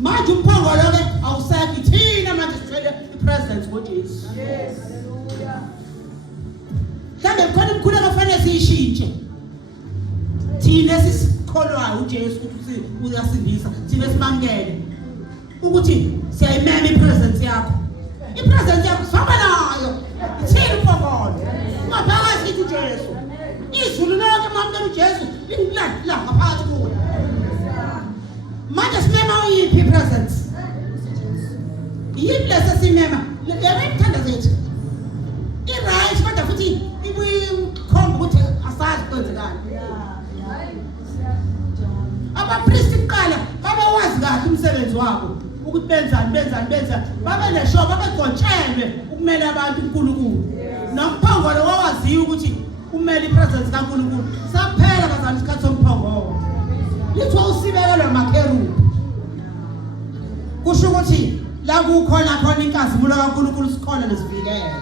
manje umphongolo ke awusekho thina manje sithwele ipresence ngoJesu. Yes, haleluya. Mhlambe khona imkhulu akafanele siyishintshe thina sisikholwayo uJesu ukuthi uyasindisa thina simamkele ukuthi siyayimema ipresence yakho. Ipresence yakho sihamba nayo ithini umphongolo ungaphakathi kithi uJesu. Izulu lonke mamkela uJesu la ngaphakathi kuwe. Manje simema uyiphi ipresence? Yiphi lesesimema? Yayithanda zethu. I-right kodwa futhi ibuyikhomba ukuthi asazi kwenzekani. Abapristi kuqala babewazi kahle umsebenzi wabo ukuthi benza babe neshow babegontshelwe ukumela abantu uNkulunkulu. Nomphongolo wawaziwa ukuthi umele ipresence kaNkulunkulu. Saphela bazana isikhathi somphongolo. Lithiwa usibekelwe makherubi. Kusho ukuthi la kukhona inkazimulo kaNkulunkulu sikhona lesivikele.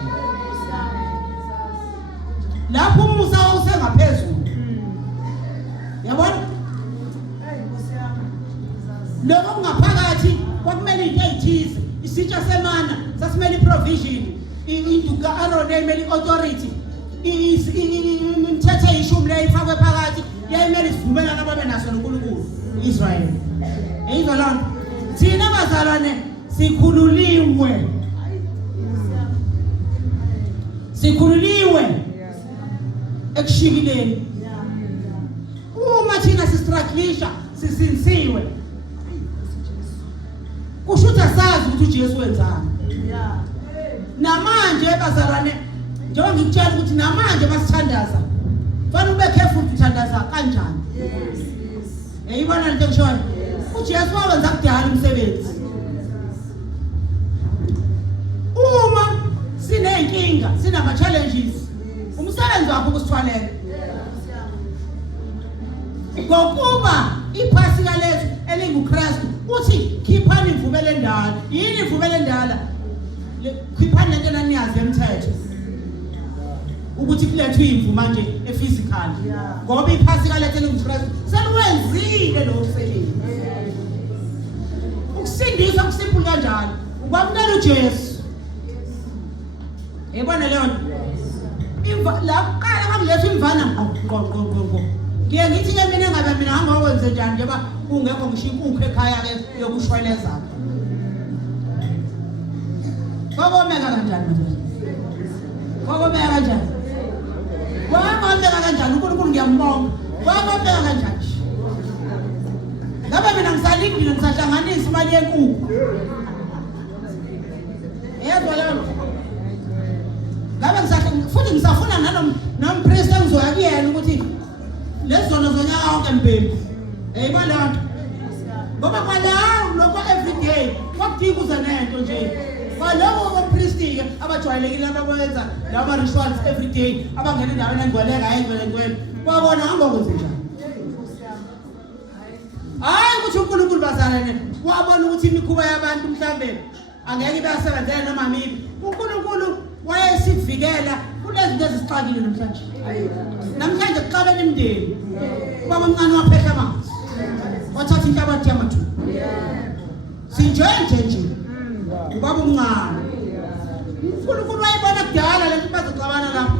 Lapho umusa usengaphezulu. Yabona? Lokho kungaphakathi kwakumele into ezithize. Isitsha semana sasimele iprovision. Induka Aaron emele authority. Imithetho eyishumi le ifakwe phakathi yayimele isivumelana ababe naso noNkulunkulu uIsrael. Eyizwa lonto. Thina bazalwane sikhululiwe ekushikileni. Uma thina sistruglisha sisinsiwe kusho ukuthi asazi ukuthi uJesu wenzani. Namanje bazalwane njengoba ngikutshela ukuthi namanje basithandaza fanele ube careful ukuthandaza kanjani. Yayibona lento ngishoyo uJesu wawenza kudala umsebenzi. Uma sinenkinga sinama challenges umsebenzi wakho kusithwalela ngokuba iphasika lethu elinguKristu uthi khiphani imvubelo endala. Yini imvubelo endala? Khiphani lento naniyazi emthetho ukuthi kulethwe imvu manje ephysical ngoba iphasika lethu elinguKristu seliwenzile lo msebenzi. Ukusindiswa kusimple kanjalo ukwamukela uJesu. Yebona leyo nto la kuqala bakuletha imvana ngqo. Ngiye ngithi ke mina ngabe mina hamba wenze njani njengoba ungekho ngisho inkukhu ekhaya ke yokushweleza. Kwakomeka kanjani manje? Kwakomeka kanjani? Kwakomeka kanjani? uNkulunkulu ngiyambonga. Kwakomeka kanjani? Ngabe mina ngisalindile ngisahlanganisa imali yenkukhu. Yebo leyo. Ngabe futhi ngisafuna nompriest engizoya kuyena ukuthi lezono zonyaka wonke mpembu. Yebo leyo. Ngoba kwalawo lokho everyday kwakudinga uze nento nje. Kwalawo ompriest ke abajwayelekile ababenza laba rituals everyday abangena endaweni engcweleka ayingcwele kwabona hamba kwenze njani. Hayi ukuthi uNkulunkulu bazalane wabona ukuthi imikhuba yabantu mhlambe angeke bayasebenzela noma mibi. uNkulunkulu wayesivikela kulezi zinto ezisixakile namhlanje. Namhlanje kuqabela imndeni. Baba omncane waphehla amanzi. Wathatha inhlabathi yamathu. Sinjenje. Ubaba omncane. uNkulunkulu wayebona kudala lento bazoxabana lapho.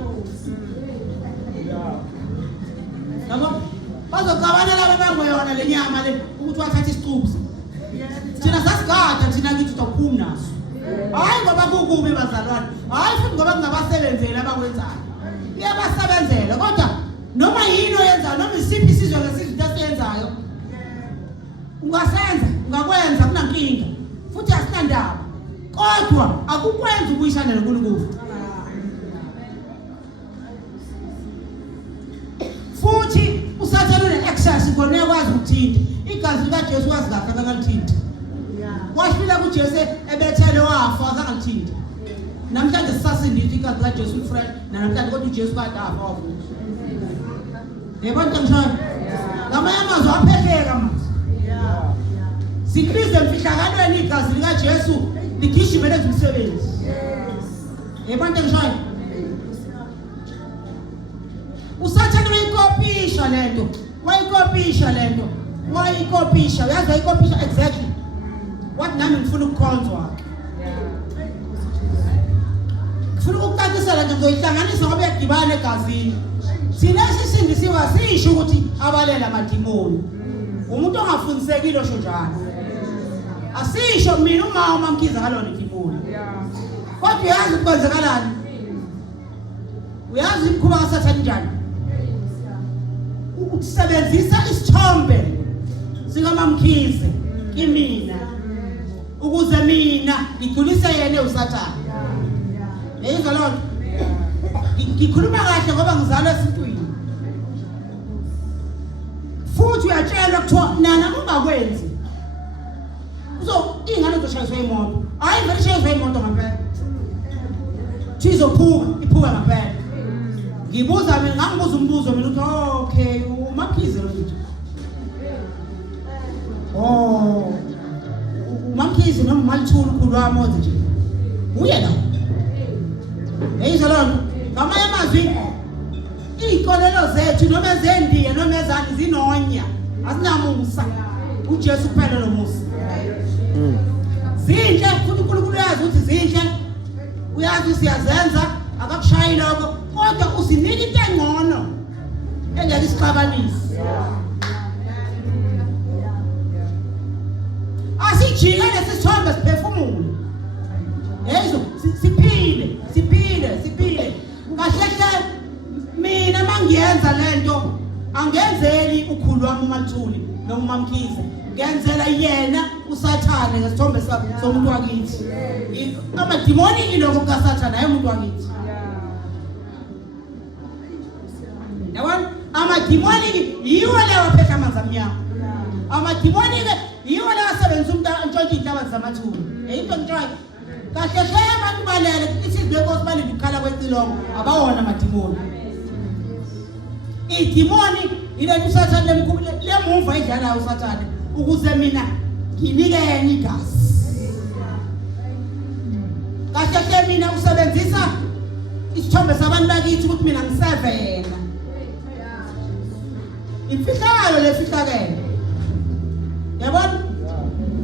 Yabo bazoxabana laba bangoyona lenyama le ukuthi wathatha isicubu. Thina sasigada thina kithi tophuma naso. Hayi ngoba kukubi bazalwane. Hayi futhi ngoba kungabasebenzela abakwenzayo. Iyabasebenzela kodwa noma yini oyenzayo noma isiphi isizwe lesizwe esiyenzayo ungasenza ungakwenza kunankinga futhi asinandaba kodwa akukwenza ukuyishana noNkulunkulu. Futhi usathana une-access kona yakwazi ukuthinta igazi likaJesu wazi kahle akalithinta. Washila kuJesu ebethele wafa akalithinta. Namhlanje sisasindiswa igazi likaJesu lifresh namhlanje kodwa uJesu kade afa wavuka. Yebo nto ngishoyo. Ngamanye amazwi aphehleka manje. Sikristu emfihlakalweni igazi likaJesu ligijime lenze umsebenzi. Yebo nto ngishoyo. Usathana wayikopisha lento. Wayikopisha. Uyazi wayikopisha exactly. ngifuna ukukhonzwa. Ngifuna ukucacisela nje ngizoyihlanganisa ngoba yadibana egazini. Sina sisindisiwe sisho ukuthi abalela amadimoni. Umuntu ongafundisekile osho njalo. Asisho mina uma Mkhize ngalona idimoni. Kodwa uyazi ukwenzakalani? Uyazi imkhuba kaSathane njani? Ukusebenzisa isithombe sika Mkhize kimina ukuze mina ngigculise yena uSathane. Yezwa lo ngikhuluma kahle ngoba ngizalwa esintwini. Futhi uyatshelwa kuthiwa nana ungakwenzi. Ingane zoshayiswa imoto. Hayi vele shayiswa imoto ngempela. Iphuka ngempela. Ngibuza mina ngangibuza umbuzo mina ukuthi okay uMkhize lo nje. uMkhize noma uMalithulu ukhulu wami othi nje. Uye la. Yeyizwa lonto. Ngamanye amazwi izikolelo zethu noma ezendiya noma ezani zinonya. Asinamusa. uJesu kuphela lo musa. Zinhle futhi uNkulunkulu uyazi ukuthi zinhle. Uyazi siyazenza akakushayi lokho kodwa usinika into engcono engeke isixabanise. Asijike lesithombe siphefumule. Yezwa siphile. Kahle mina mangiyenza lento angenzeli ukhulu wami uMalithuli noma uMkhize. Ngenzela yena uSathane ngesithombe somuntu wakithi. Amadimoni iloko kaSathane hayi umuntu wakithi. Yabona amadimoni yiwo lawa phela amanzi amnyama. Amadimoni ke yiwo lawa asebenza ntshontsha inhlaba zamathulu. Into ntshoyo. Kahle abantu balele isizwe inkosi balinde ukukhala kwecilongo abawona amadimoni. Idimoni ile uSathane lemumva idlala uSathane ukuze mina nginike yena igazi. Kahle mina usebenzisa isithombe sabantu bakithi ukuthi mina ngiseve yena. Imfihlakalo lefihlakele. Yabona?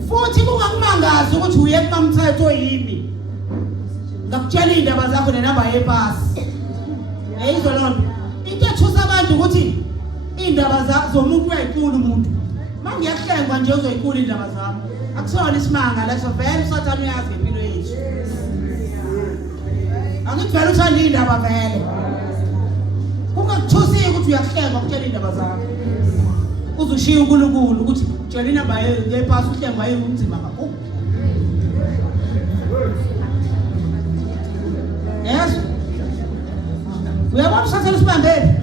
Futhi kungakumangazi ukuthi uye kuMamthetho yimi. Ngakutshela indaba zakho nenamba yepasi. Yeyizwa lonto. Into ethusa abantu ukuthi indaba zomuntu uyayikhulu umuntu. Mangiyahlengwa nje uzoyikhulu indaba zami. Akusona isimanga leso vele uSathane uyazi impilo yethu. Angivela uthanda indaba vele. Kungakuthusi ukuthi uyahlengwa ukutshela indaba zakho. Uzushiya uNkulunkulu ukuthi utshela inamba yepasi uhlengwa yinzima kakhulu. Yes. Uyabona uSathane usibambele.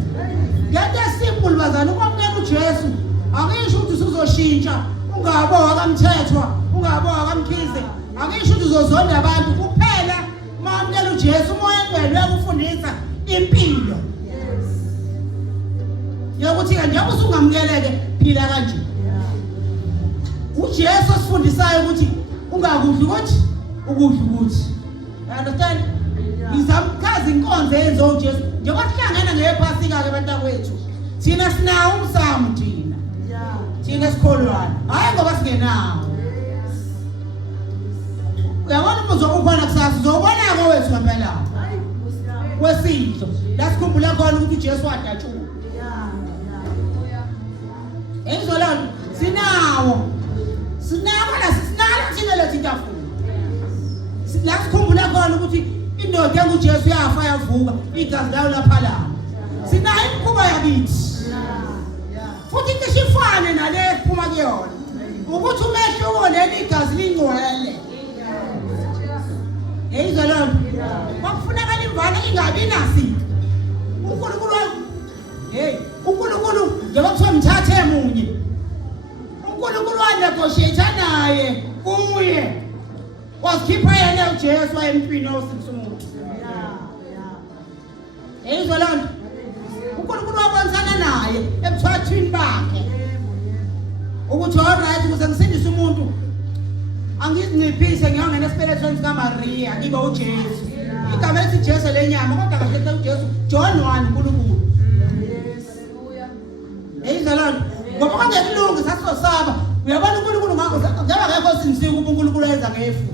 Ngento esimple bazana ukwamukela uJesu. Akisho ukuthi uzoshintsha ungabonga kaMthethwa, ungabonga kaMkhize. Akisho ukuthi uzozonda abantu kuphela mamukela uJesu umoya engcwele uyakufundisa impilo. Yokuthi njengoba usungamukeleke phila kanje. uJesu asifundisayo ukuthi ungakudli ukuthi. Understand? Ngizamchaza inkonzo yenzo uJesu. Njengoba sihlangana ngephasika ke bantakwethu. Thina sinawo umsamo thina. Thina sikholwana. Hayi ngoba singenawo. Uyabona umuzwa ukhona kusasa uzobona kwethu ngempela. Wesidlo. Lasikhumbula khona ukuthi uJesu wadatshuka. Engizolana sinawo la thina lethi intafuna. Lasikhumbula khona ukuthi indoda enguJesu yafa yavuka igazi layo lapha la. Sinayo imkhuba yakithi. Futhi into esifane nale ephuma kuyona. Ukuthi umehluko leli igazi lingcwele. Eyizolana. Bakufunakala imvana ingabi nasi. uNkulunkulu uNkulunkulu njengoba kuthiwa mthathe emunye. uNkulunkulu wanegotiate naye kuye. Wasikhipha yena uJesu wayempini osimisa umuntu. Eyizolana. uNkulunkulu wabonzana naye ebuthwathini bakhe. Ukuthi alright ukuze ngisindise umuntu angizinciphise ngiyongena esibelethweni sikaMaria ngibe uJesu. Igama elithi Jesu lenyama kodwa kahle uJesu John 1 uNkulunkulu. Eyizolana. Ngoba kangekulungi sasosaba. Uyabona uNkulunkulu ngakho ngeke ngekho sinisika uNkulunkulu wenza ngefu.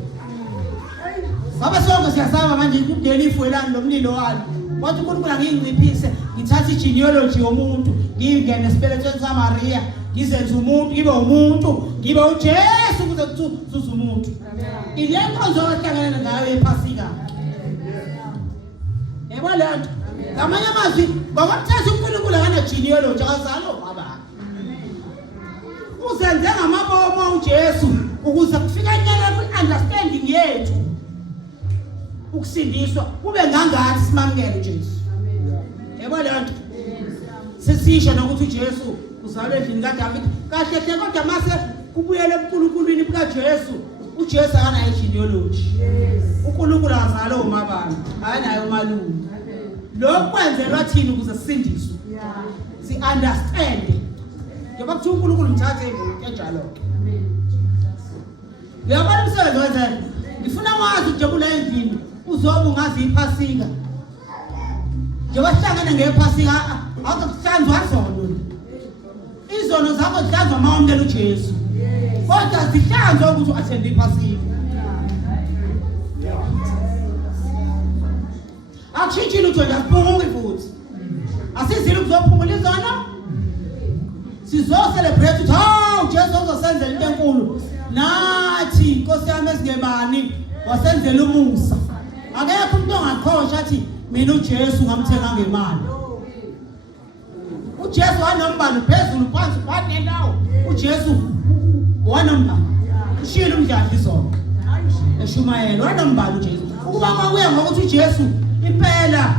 Baba sonke siyasaba manje ukudela ifuelani lomlilo walo. Wathi uNkulunkulu anginciphise, ngithatha igenealogy yomuntu, ngingene esibelethweni saMaria, ngizenze umuntu, ngibe umuntu, ngibe uJesu ukuze kuthi umuntu. Ile nkonzo ohlangana ngayo ePhasika. Yebo lento. Ngamanye amazwi, ngokuthi uNkulunkulu akana genealogy akazalo baba. Uzenze ngamabomo uJesu ukuze kufika inyanga ku-understanding yethu. Ukusindiswa kube ngangathi simamukele uJesu. Yebo lento. Sisisho nokuthi uJesu uzalwe endlini kaDavid. Kahle hle kodwa mase kubuyele uNkulunkulu bukaJesu. uJesu akanayo genealogy. uNkulunkulu azalo umabani, akanayo umalume. Lokho kwenzelwa thina ukuze sisindiswe. Si understand. Njengoba kuthi uNkulunkulu mthathe enjalo. Uyabona umsebenzi wenza. Ngifuna wazi ujabula endlini uzobe ungazi iPhasika. Njengoba sihlangana ngePhasika akuhlanzwa zono. Izono zakho zihlanzwa mawamukela uJesu. Kodwa zihlanzwa ukuthi uattend iPhasika. Akushintshile ukuthi uyaphunguka futhi. Asizile ukuzophungula izono. Sizo celebrate ukuthi uJesu uzosenzela into enkulu. Nathi Nkosi yami ezingebani wasenzela umusa. Akekho umuntu ongakhosha athi mina uJesu ngamthenga ngemali. uJesu wanombalo phezulu phansi phansi ndawo. uJesu wanombalo. Ushilo umdlali izolo. Eshumayela wanombalo uJesu. Ukuba kwakuya ngokuthi uJesu impela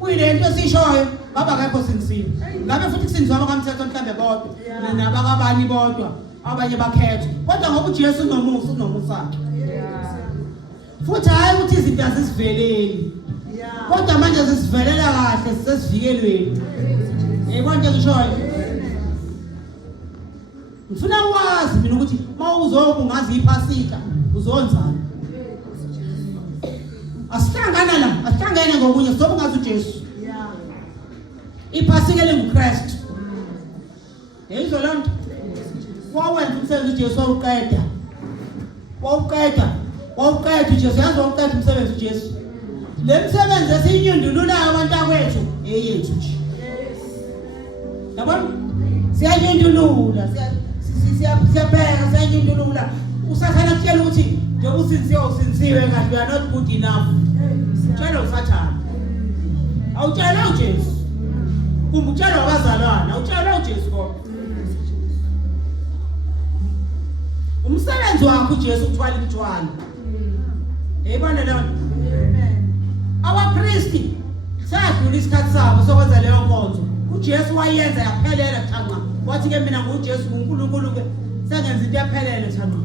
uyilento esishoyo baba akekho sinsini. Ngabe futhi kusinzwa abakamthetho mhlambe bodwa nabakabani bodwa abanye bakhethwe. Kodwa ngoba uJesu unomusa. Futhi hayi ukuthi izinto azisiveleli. Kodwa manje zisivelela kahle sesivikelweni. Yebo nje ngishoyo. Ngifuna wazi mina ukuthi mawuzobe ungazi iPhasika uzonzana. Asihlangana la, asihlangene ngokunye sobe ungazi uJesu. iPhasika lenguKristu. Yeyizwa lonto. Wawenza umsebenzi uJesu wawuqeda. Wawuqeda uJesu yazi wawuqeda umsebenzi uJesu. Le msebenzi esiyinyundululayo abantu akwethu eyethu nje. Yabona? Siyanyundulula, siyabheka, siyanyundulula. Usathana kutshela ukuthi njengoba usinsiwe kahle, you are not good enough. Tshela usathana. Awutshela uJesu. Kumbe utshela abazalwana, awutshela uJesu kodwa. Umsebenzi wakho uJesu uthwala imithwalo. Yeyibona lona. Abapristi sadlula isikhathi sabo sokwenza leyo nkonzo. uJesu wayenza yaphelela thanqa. Wathi ke mina nguJesu uNkulunkulu ke sengenza into yaphelele thanqa.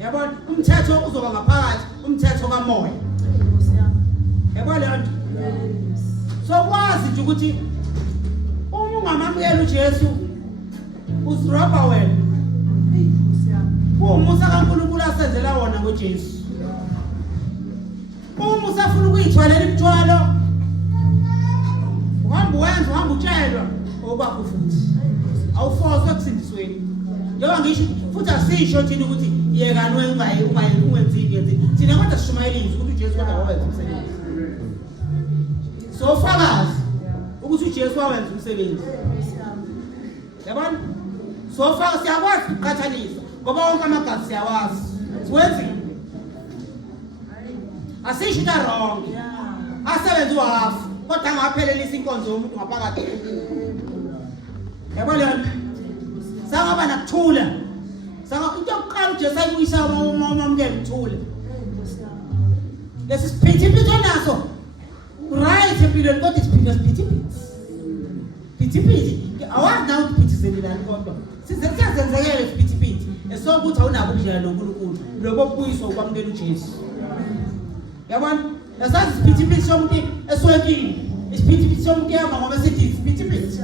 Yabona umthetho uzoba ngaphakathi, umthetho kaMoya. Yabona lonto. So wazi nje ukuthi uma ungamamukela uJesu uzirobha wena. Umusa kaNkulunkulu asenzela wona ngoJesu. Uma usafuna ukuyithwalela imithwalo uhamba utshelwa okwakho futhi. Awufoswe kusindisweni. Njengoba ngisho futhi asisho thina ukuthi yekani ungenzini. Thina kodwa sishumayela izwi ukuthi uJesu kodwa wawenza umsebenzi. So fakazi ukuthi uJesu wawenza umsebenzi. Yabona? So fakazi siyakwazi ukuqhathanisa ngoba wonke amagazi siyawazi. Siwenzile. Asisho into wrong. Asebenza uhafu kodwa angaphelelisa inkonzo yomuntu ngaphakathi. Yabona lento? Sangaba nakuthula. Into yokuqala uJesu ayibuyisa umamukela ukuthula. Lesi siphithiphithi naso. Right empilweni kodwa isiphithiphithi siphithiphithi. Phithiphithi. Awazi nawe ukuphithizelelani kodwa. Sizenzekele isiphithiphithi. Esokuthi awunabo ubudlelwano noNkulunkulu. Lokho kubuyiswa ukwamukela uJesu. Yabona? Yasazi isiphithiphithi somuntu eswekile. Isiphithiphithi somuntu yama ngoba sithi isiphithiphithi.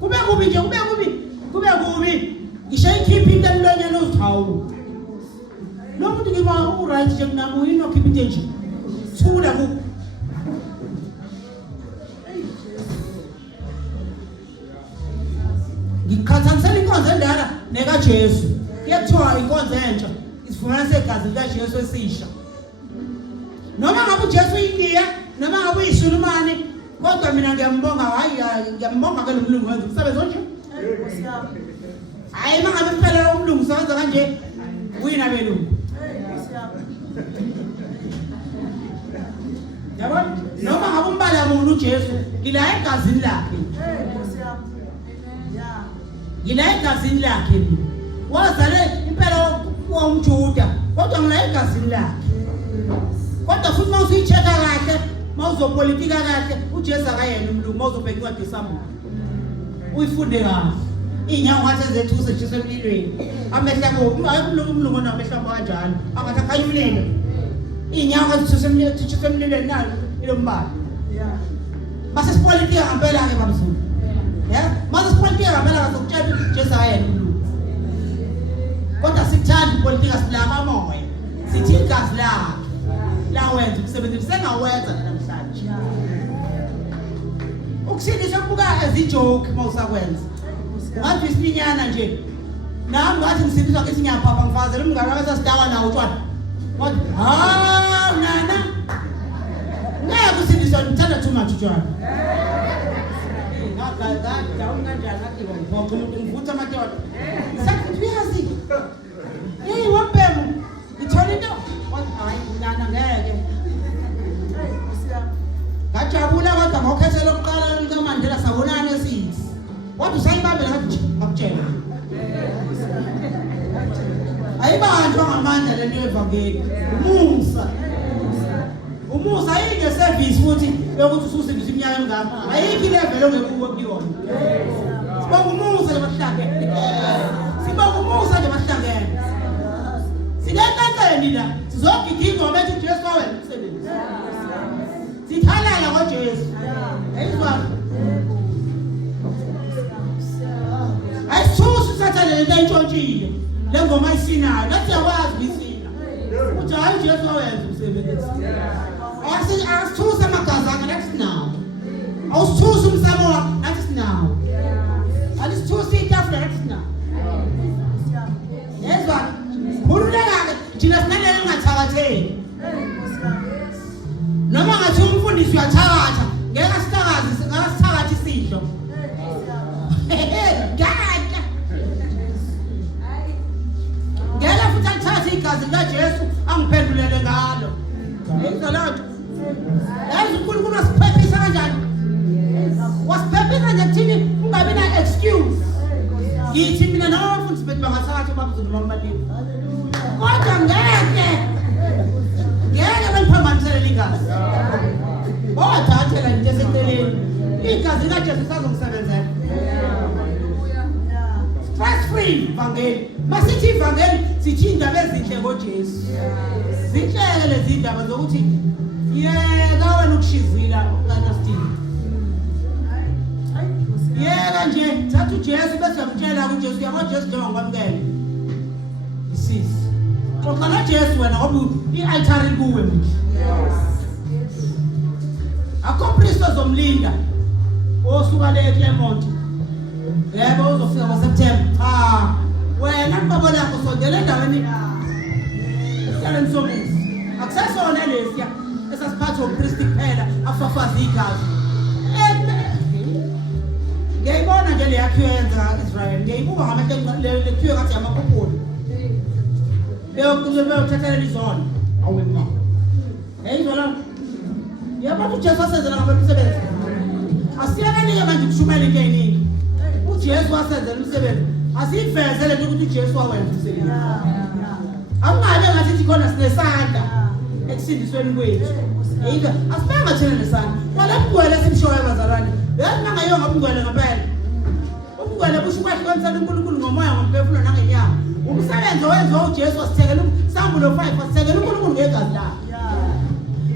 Kube kubi nje, kube kubi. Ngisho ikhipha into emlonyeni uzithawu. Lo muntu ngiba uright nje kunami uyino khipha into nje. Thula ku. Ngikhathanisela inkonzo endala nekaJesu. Kuyathiwa inkonzo entsha isivumelwano segazi likaJesu esisha. Noma ngabe uJesu uyindiya, noma ngabe uyisulumane, kodwa mina ngiyambonga, hayi ngiyambonga ke lo mlungu wenza umsebenzi onje. Hayi mangabe kuphela umlungu sebenza kanje, uyina belungu. Yabona? Noma ngabe umbala muntu uJesu, ngila egazini lakhe. Ngila egazini lakhe. Wazale impela umJuda, kodwa ngila egazini lakhe. Kodwa futhi mawusicheka kahle, mawuzopolitika kahle, uJesu akayena umlungu, mawuzobheka incwadi yeSamuel. Uyifunde kahle. Inyawo ngathi zethu usetshisa emlilweni. Amehla umlungu onamehla kanjalo, angathi akhanya umlilo. Inyawo ngathi utshisa emlilweni nalo ilombala. Mase sipolitika ngempela ke bamzulu. Mase sipolitika ngempela ngizokutshela uJesu akayena umlungu. Kodwa sikuthanda ipolitika silaka moya. Sithi igazi lakhe lawenza umsebenzi sengawenza namhlanje. Ukusindiswa kubuka ezijoke mawusakwenza. Ngathi isinyana nje. Nami ngathi ngisindiswa ke sinyaphapha ngifazela umngane wami sasidawa nawo utshwana. Wathi nana. Ngeke usindiswa ngithanda too much utshwana. Ngaka unganjani ngathi ngoba umuntu ngivutha amadoda. Ngisathi uyazi. Hey wabhemu. Ngithola into. Wathi hayi nana ngeke. Ngajabula kodwa ngokhethelo lokuqala likaMandela sabonana esithi. Wathi usayibambela ngathi akutshela. Ayibanjwa ngamandla lento evangeli. Umusa ayike service futhi yokuthi ususindisa iminyaka emingaka. Ayikho level ongekuwe kuyona. Sibonga umusa lebahlangene. Sibonga umusa lebahlangene. Sinenkatheni la sizogidinga ngoba uJesu wawenza umsebenzi. Sithalala ngoJesu. Ayizwa. Ayisusu sathane lento entshontshiwe. Le ngoma isinayo, nathi yakwazi ukuyisina. Uthi hayi uJesu wawenza umsebenzi. Asithusa amagazi akhe nathi sinawo. Awusithusa umsamo wakhe nathi sinawo. Alisithusa itafula nathi sinawo. Yezwa. Khululeka-ke thina sinalelo lingathakatheli. Noma ngathi umfundisi uyathakatha, ngeke asithakathi isidlo. Ngeke futhi alithathe igazi likaJesu angiphendulele ngalo. Yizolonto. Yazi uNkulunkulu wasiphephisa kanjani? Wasiphephisa nje kuthini ungabi na excuse. Ngithi mina nabafundisi bethu bangathakatha babuzulu bamaliwe. Kodwa ngeke baliphambanisele igazi. Bawathathela nje eseceleni. Igazi likaJesu lisazomsebenzela. Stress free ivangeli. Masithi ivangeli sithi indaba ezinhle ngoJesu. Zinhleke lezi indaba zokuthi yeka wena ukushizila ukaNastini. Yeka nje thatha uJesu bese uyamtshela kuJesu yabo Jesu njengoba ngikwamukele. Isisi. Xoxa noJesu wena ngoba i-altari kuwe manje. Akho priest ozomlinda. Osuka le eClermont. Yebo uzofika ngoSeptember. Wena mqobo lakho sondela endaweni yaleni somuzi. Akusasona lesiya esasiphatha upriest kuphela afafaza igazi. Ngiyibona nje le yakhiwe yenza Israel. Ngiyibuka ngamehlo lekhiwe ngathi amakhuphula. Beyothathela izona. Awena. Hey ngala. Yaba uJesu asenzela ngabantu umsebenzi. Asiyakanike manje kushumela into eyiningi. uJesu wasenzela umsebenzi. Asiyivezele ukuthi uJesu wawenza umsebenzi. Awungabe ngathi khona sinesandla ekusindisweni kwethu. Yinga asibanga thina nesandla. Wala mgwele simshoya bazalwane. Yazi mangayo ngabungwele ngempela. Ubungwele busho kwahlukanisana uNkulunkulu ngomoya ngomphefumulo nangenyama. Umsebenzi owenziwa uJesu wasithekela uSambulo 5 wasithekela uNkulunkulu ngegazi lakhe.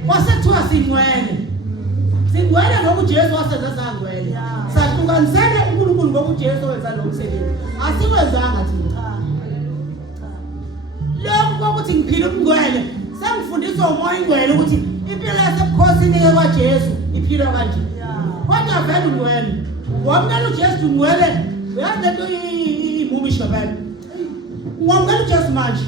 Wasethiwa singcwele. Singcwele ngoba uJesu wasenza sangcwele. Sahlukanisene uNkulunkulu ngoba uJesu wenza lo msebenzi. Asiwenzanga thina. Lokho ukuthi ngiphila ubungcwele sengifundiswa umoya ingcwele ukuthi impilo yasebukhosini ke kwaJesu iphilwa kanje. Kodwa vele ungcwele. Wamukela uJesu ungcwele. Uyazi lento imumisho vele. Wamukela uJesu manje.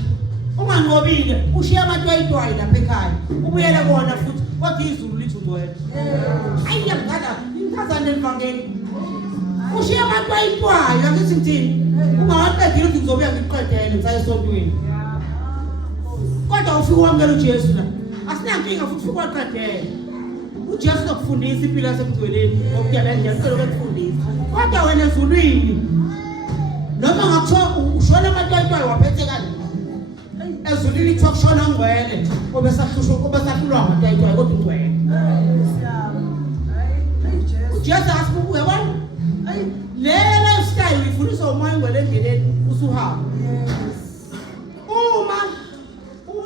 unganqobile ushiya amatwayitwayi lapha ekhaya ubuyele kona futhi kodwa izulu lithi ungcwele ayi yakhala inkazana elivangeli ushiya amatwayitwayi akithi ngithini ungawaqedile ukuthi ngizobuya ngiqedele ngisaye esontweni kodwa ufika wamukela uJesu la asinankinga futhi ufika waqedele uJesu uzokufundisa impilo yasemgcweleni ngokuyabe ngiyacela ukufundisa kodwa wena ezulwini noma ngakuthiwa ushona amatwayitwayi waphethe kanjani ezulwini kuthiwa kushona ngcwele kube sahlulwa amatwayitwayi kodwa ungcwele uJesu asibuke yabona le lifestyle uyifundiswa umoya ngcwele endleleni usuhamba uma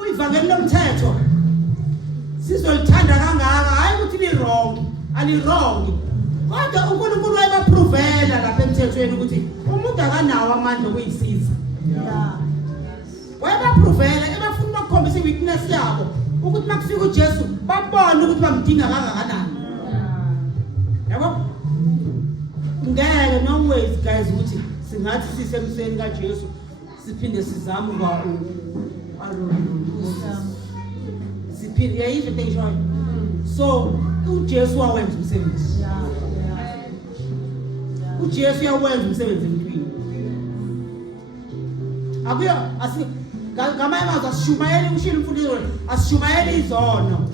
uyivangeli lomthetho sizolithanda kangaka hayi ukuthi li wrong ali wrong kodwa uNkulunkulu wayebaprovela lapha emthethweni ukuthi umuntu akanawo amandla okuyisiza wayebaprovela ebafuna bakukhombisa iweakness yabo ukuthi makufika uJesu babone ukuthi bamdinga kangakanani yabo ngeke no ways guys ukuthi singathi sisemseni kaJesu siphinde sizame kwa siphinde yayizwe tengisho so uJesu wawenza umsebenzi uJesu yawenza umsebenzi empilweni akuya ngamanye amazwi asishumayeli kushilo umfundisi asishumayeli izono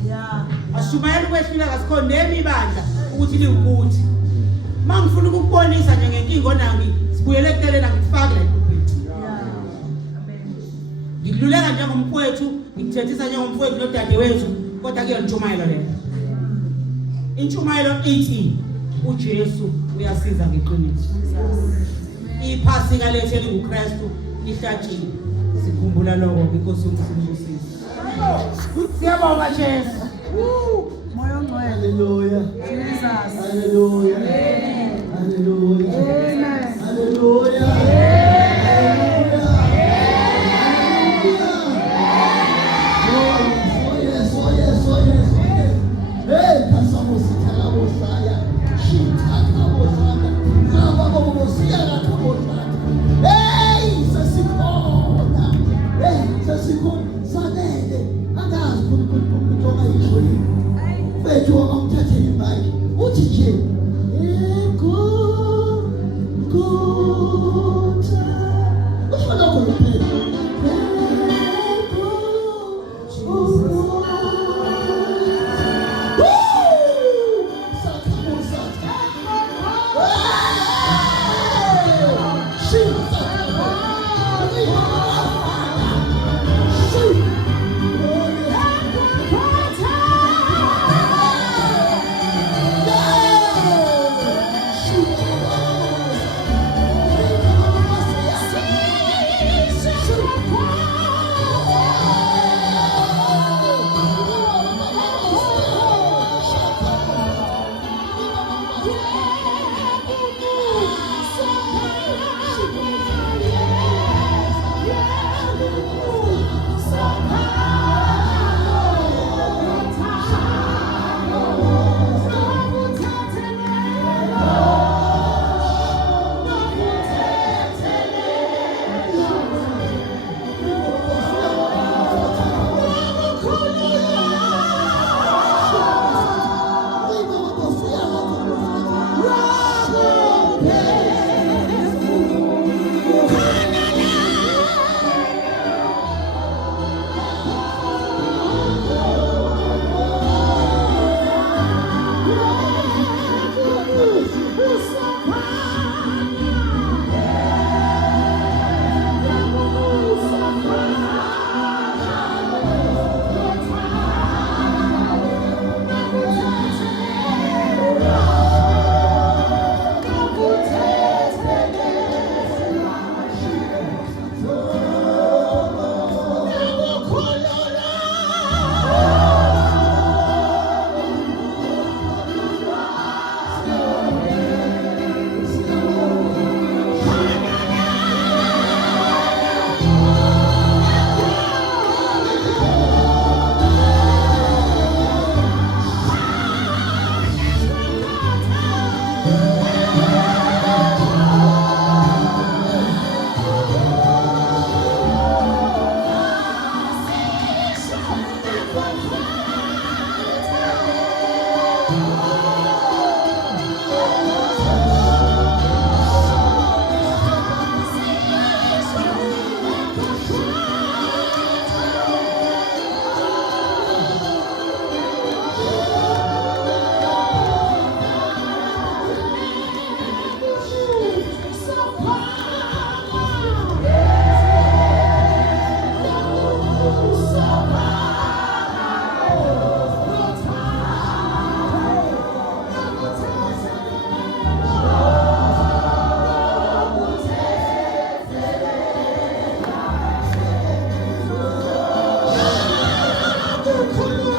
asishumayeli ukwehlula ngasikhona nemibandla ukuthi liwukuthi mangifuna ukukubonisa nje ngenkingo onayo sibuyele kutelela ngifake la ipulpit ngidluleka njengomfowethu ngikuthethisa njengomfowethu nodadewethu kodwa kuyantshumayela lena intshumayelo ithi uJesu uyasiza ngeqiniso iphasika lethu elinguKristu lihlatshiwe sikhumbula lokho inkosi uMsindisi siyabonga Jesu moya ongcwele haleluya Jesus haleluya haleluya amen haleluya Uthi nje Come on.